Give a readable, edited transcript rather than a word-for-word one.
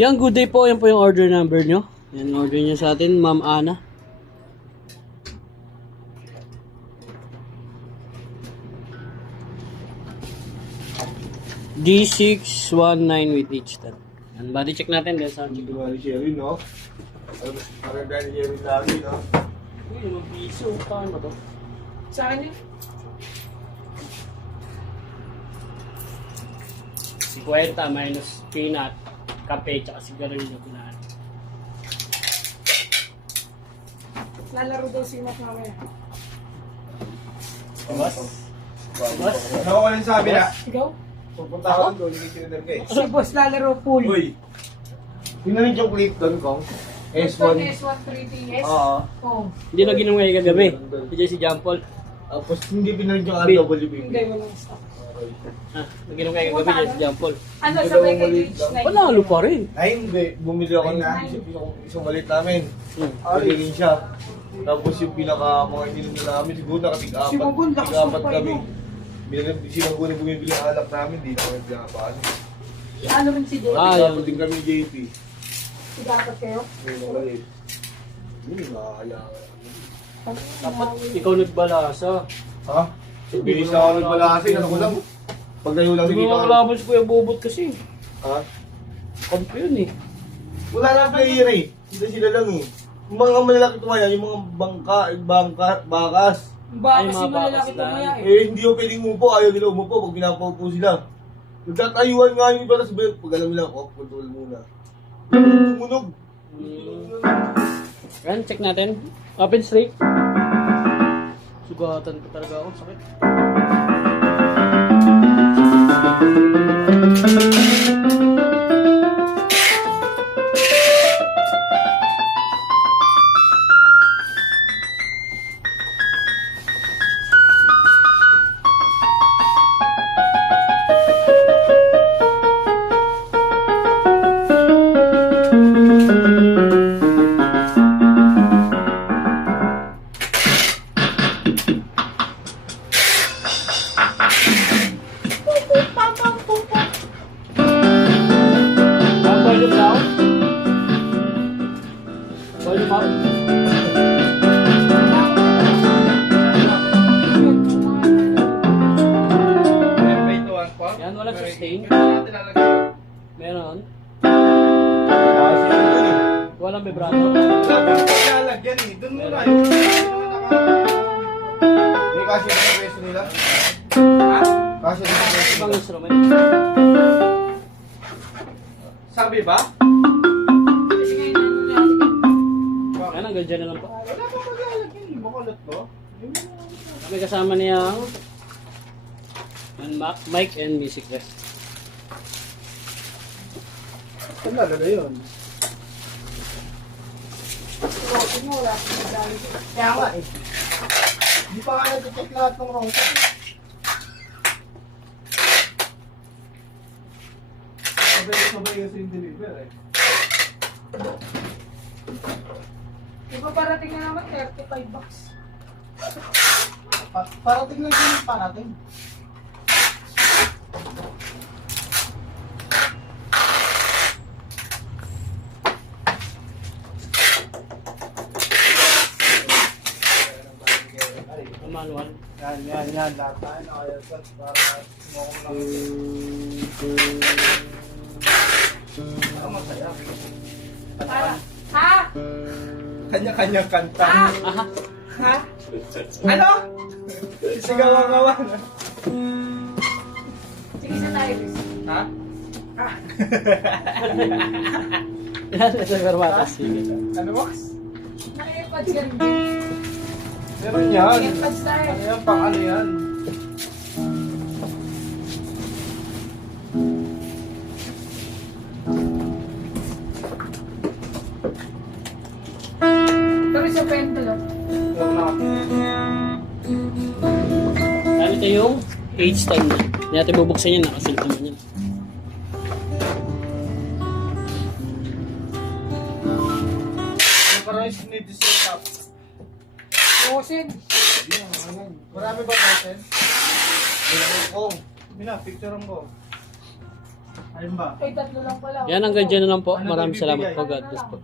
Yan, good day po. Yan po yung order number nyo. Yan, order nyo sa atin, Ma'am Ana. D619 with H10. Yan, body check natin. Then sound check. Hindi ba ni Sherry, no? Parang dahil ni Sherry lagi, no? Uy, naman piso. Paano ba to? Sa akin eh. 50 minus peanut, kape, tsaka sigarilyo. Lalaro daw si Mas mamaya. Boss? Boss? Ano ko lang sabi na? Ikaw? Pupunta ako doon, hindi sinunod ka eh. Si Boss lalaro pool. Uy! Pinanong yung clip doon, Kong. S1. S1 3DS? Oo. Oo. Hindi na ginong ngayon kagabi. Hindi si John Paul. Tapos hindi pinanong yung Bill. RWB. Hindi, walang stock. Ah, naginong ngayon kagabi dyan si John Paul. Ano, sabay kay Rich na Wala, halo pa rin. Ay, hindi. Bumili ako ng isang malit namin. Pagiging siya. Tapos yung pinaka mga ininom na namin, siguro nakatig-apat. Si Magun, lakas Tig-apat ng kami. paino. Si Magun yung bumibili ang alak namin, di naman pinakapaan. Ano rin si Dave? Ah, Tig-apat yun. din kami JP. Dapat kayo? May makalit. Hindi, makakaya. Dapat ikaw nagbalasa. Ha? Bilis na ako nagbalasi, ano ko lang. Pag tayo lang Hindi mo dito. makalaban si Kuya Bobot kasi. Ha? Kampo yun eh. Wala lang player eh. Sila lang eh. Yung mga malalaki tumaya, yung mga bakas. Ba, Ay, kasi mga malalaki bakas tumaya lang. eh. Hindi ko pwedeng umupo, ayaw nila umupo pag pinapaupo sila. Nagtatayuan nga yung iba sa bayan. Pag alam nila, control muna. Tumunog. Yan, check natin. Open straight. Sugatan ko talaga ako. Sakit. Volume down. Volume up. Yan, walang sustain. Meron. Walang vibrato. Lalagyan eh. Doon muna yun. May kasi sa peso nila. Kasi sa peso Ibang nila. instrument. Sabi ba? Kasi ngayon Yan, hanggang dyan na lang po. Wala pa maglalagyan. Makulot to. May kasama niyang mic and music rest. Saan lalagay yun? Kaya nga eh. Hindi pa nga nag-check lahat ng router. Sabay kasi yung deliver eh. Diba parating na naman 35 bucks? Parating lang yun, parating. Ang manual. Yan. Lahat tayo nakayasat para sumokong lang ito. Ang masaya. Para. Ha? Kanya-kanyang kanta. Ha? Aha. Ha? Ano? Sigaw-gawan. Sige sa tayo, Chris. Ha? Yan, sa Verbatas. Sige. Ano Max? Naka-airpods yan. Meron yan. Airpods tayo. Ano yan? Pang ano yan? Pero sa pendulum. Ano ito yung H10 niya. Hindi natin bubuksan yan. Nakasil naman yan. Parang is need to set up. Rosin. Marami ba natin? Kung. Picture ko. Ay, tatlo lang pala. Yan, hanggang dyan na lang po. Maraming salamat po. God bless po.